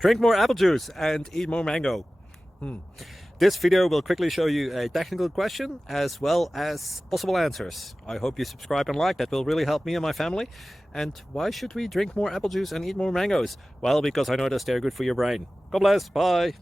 Drink more apple juice and eat more mango. This video will quickly show you a technical question as well as possible answers. I hope you subscribe and like, that will really help me and my family. And why should we drink more apple juice and eat more mangoes? Well, because I noticed they're good for your brain. God bless, bye.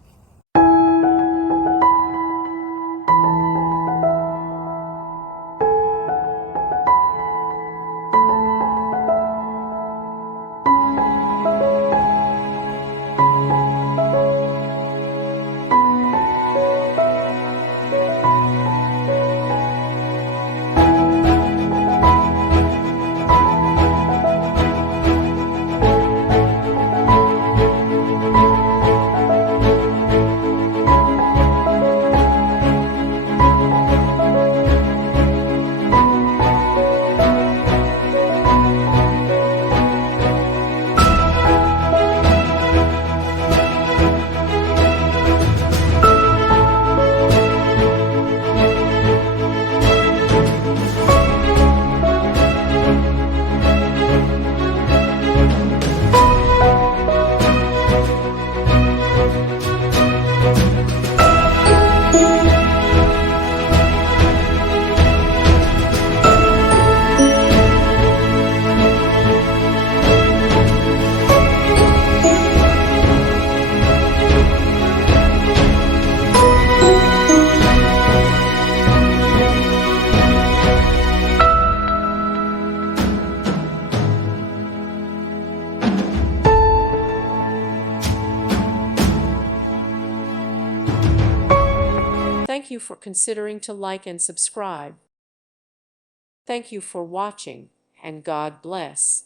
Thank you for considering to like and subscribe. Thank you for watching, and God bless.